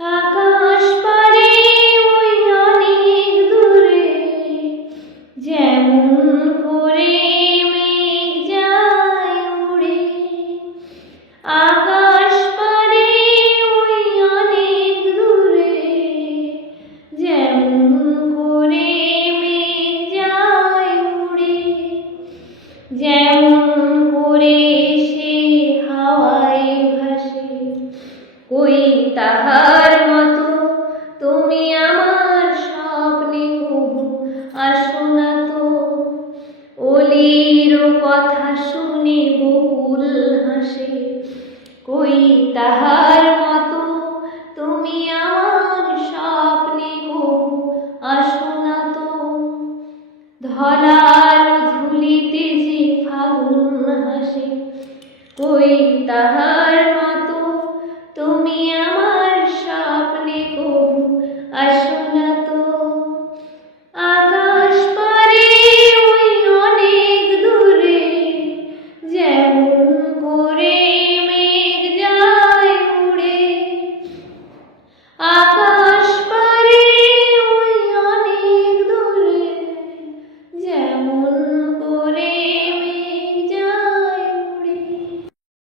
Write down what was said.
আকাশ পারে ওই অনেক দূরে, যেমন করে মেঘ যায় উড়ে। আকাশ পারে ওই অনেক দূরে, যেমন করে মেঘ যায় উড়ে। যেমন করে সে হাওয়ায় ভাসে, কই তাহার মতো তুমি আমার স্বপ্নে কবু আসো না তো। অলির কথা শুনে বকুল হাসে, কই তাহার